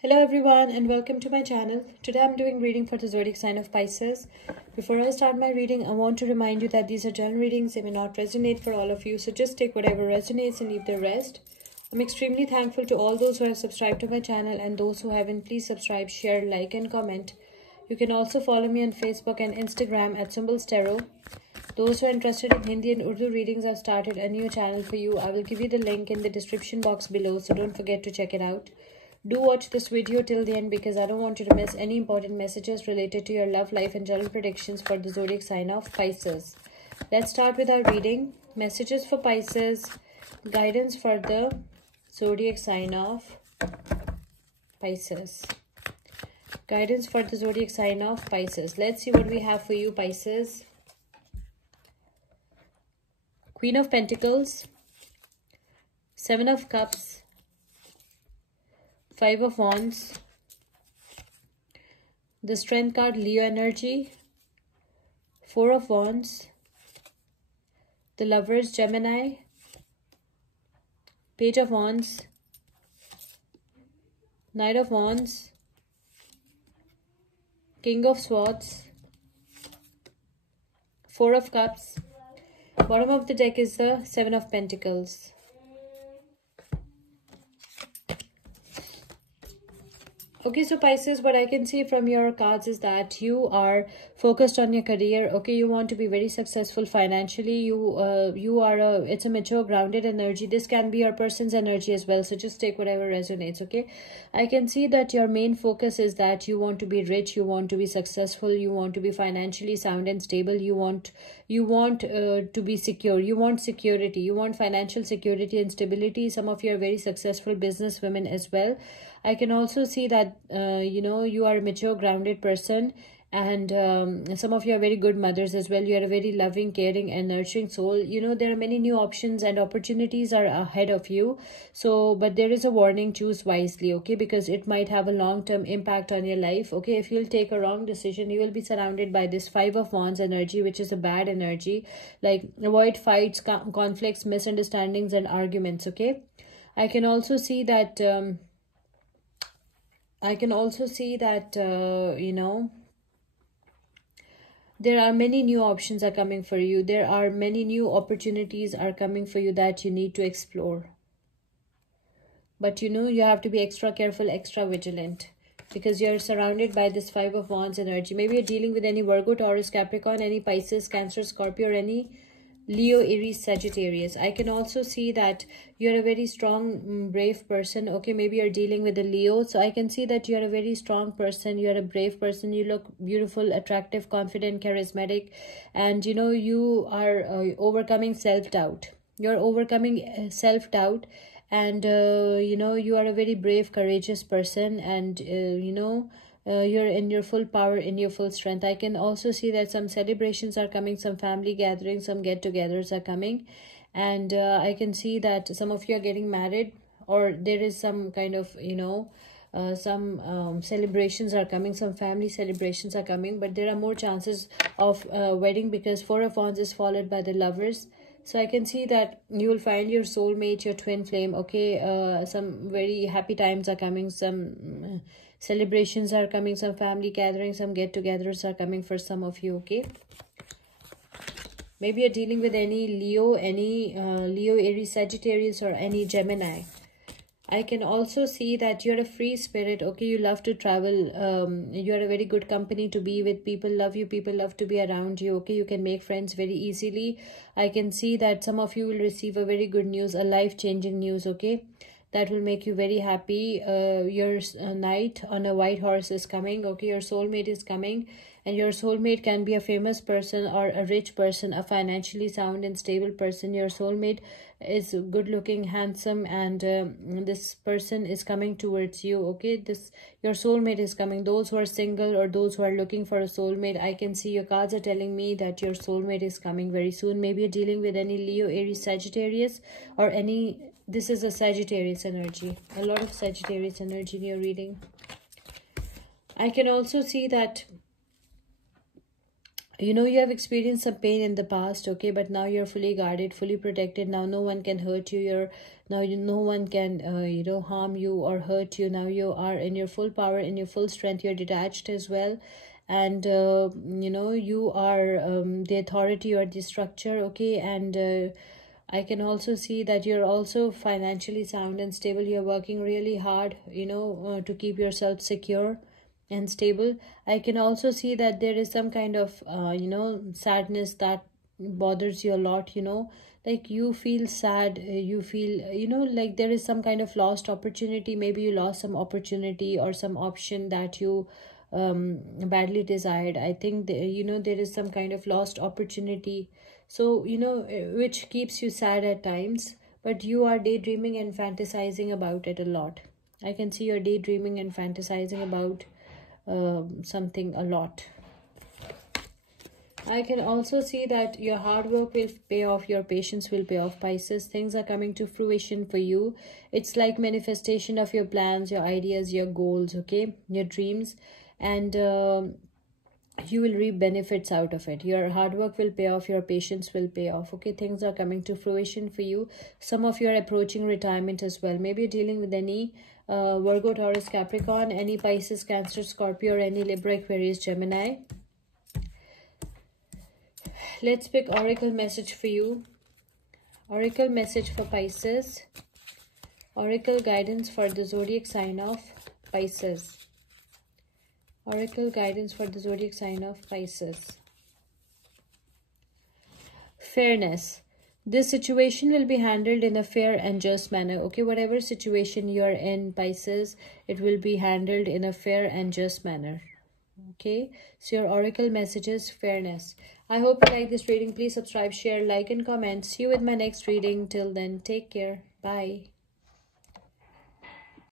Hello everyone and welcome to my channel. Today I'm doing reading for the zodiac sign of Pisces. Before I start my reading, I want to remind you that these are general readings. They may not resonate for all of you, so just take whatever resonates and leave the rest. I'm extremely thankful to all those who have subscribed to my channel, and those who haven't, please subscribe, share, like and comment. You can also follow me on Facebook and Instagram at Symbols Tarot. Those who are interested in Hindi and Urdu readings, I've started a new channel for you. I will give you the link in the description box below, so don't forget to check it out. Do watch this video till the end because I don't want you to miss any important messages related to your love life and general predictions for the zodiac sign of Pisces. Let's start with our reading. Messages for Pisces, guidance for the zodiac sign of Pisces. Guidance for the zodiac sign of Pisces. Let's see what we have for you, Pisces. Queen of Pentacles, Seven of Cups, Five of Wands, the Strength card, Leo energy, Four of Wands, the Lovers, Gemini, Page of Wands, Knight of Wands, King of Swords, Four of Cups. Bottom of the deck is the Seven of Pentacles. Okay, so Pisces, what I can see from your cards is that you are focused on your career. Okay, you want to be very successful financially. It's a mature, grounded energy. This can be your person's energy as well. So just take whatever resonates. Okay, I can see that your main focus is that you want to be rich, you want to be successful, you want to be financially sound and stable. You want to be secure. You want security. You want financial security and stability. Some of you are very successful business women as well. I can also see that, you are a mature, grounded person, and some of you are very good mothers as well. You are a very loving, caring and nurturing soul. There are many new options and opportunities are ahead of you. So, but there is a warning, choose wisely, okay, because it might have a long-term impact on your life. Okay, if you'll take a wrong decision, you will be surrounded by this Five of Wands energy, which is a bad energy. Like, avoid fights, conflicts, misunderstandings and arguments. Okay, I can also see that there are many new options are coming for you. There are many new opportunities are coming for you that you need to explore. But you have to be extra careful, extra vigilant, because you're surrounded by this Five of Wands energy. Maybe you're dealing with any Virgo, Taurus, Capricorn, any Pisces, Cancer, Scorpio, or any Leo, Aries, Sagittarius. I can also see that you're a very strong, brave person. Okay, maybe you're dealing with a Leo. So I can see that you're a very strong person. You're a brave person. You look beautiful, attractive, confident, charismatic. And, you are overcoming self-doubt. You're overcoming self-doubt. And, you are a very brave, courageous person. And, you're in your full power, in your full strength. I can also see that some celebrations are coming, some family gatherings, some get-togethers are coming. And I can see that some of you are getting married, or there is some kind of, some celebrations are coming, some family celebrations are coming. But there are more chances of wedding, because Four of Wands is followed by the Lovers. So I can see that you will find your soulmate, your twin flame. Okay, some very happy times are coming, some celebrations are coming, some family gatherings, some get-togethers are coming for some of you. Okay, maybe you're dealing with any Leo, Aries, Sagittarius, or any Gemini. I can also see that you're a free spirit. Okay, you love to travel. You're a very good company to be with. People love you. People love to be around you. Okay, you can make friends very easily. I can see that some of you will receive a very good news, a life-changing news. Okay, that will make you very happy. Your knight on a white horse is coming. Okay, your soulmate is coming. And your soulmate can be a famous person or a rich person, a financially sound and stable person. Your soulmate is good looking, handsome, and this person is coming towards you. Okay, your soulmate is coming. Those who are single or those who are looking for a soulmate, I can see your cards are telling me that your soulmate is coming very soon. Maybe you're dealing with any Leo, Aries, Sagittarius, or any... This is a Sagittarius energy. A lot of Sagittarius energy in your reading. I can also see that You know, you have experienced some pain in the past, okay, but now you're fully guarded, fully protected. Now no one can hurt you. No one can harm you or hurt you. Now you are in your full power, in your full strength. You're detached as well. And you are the authority or the structure, okay. And I can also see that you're also financially sound and stable. You're working really hard, to keep yourself secure and stable. I can also see that there is some kind of sadness that bothers you a lot, like you feel sad. You feel, like there is some kind of lost opportunity. Maybe you lost some opportunity or some option that you badly desired. I think there is some kind of lost opportunity, so which keeps you sad at times, but you are daydreaming and fantasizing about it a lot. I can see you're daydreaming and fantasizing about something a lot. I can also see that your hard work will pay off, your patience will pay off, Pisces. Things are coming to fruition for you. It's like manifestation of your plans, your ideas, your goals, okay, your dreams. And you will reap benefits out of it. Your hard work will pay off, your patience will pay off, okay. Things are coming to fruition for you. Some of you are approaching retirement as well. Maybe you're dealing with any Virgo, Taurus, Capricorn, any Pisces, Cancer, Scorpio, or any Libra, Aquarius, Gemini. Let's pick oracle message for you. Oracle message for Pisces. Oracle guidance for the zodiac sign of Pisces. Oracle guidance for the zodiac sign of Pisces. Fairness. This situation will be handled in a fair and just manner. Okay, whatever situation you are in, Pisces, it will be handled in a fair and just manner. Okay, so your oracle message is fairness. I hope you like this reading. Please subscribe, share, like, and comment. See you with my next reading. Till then, take care. Bye.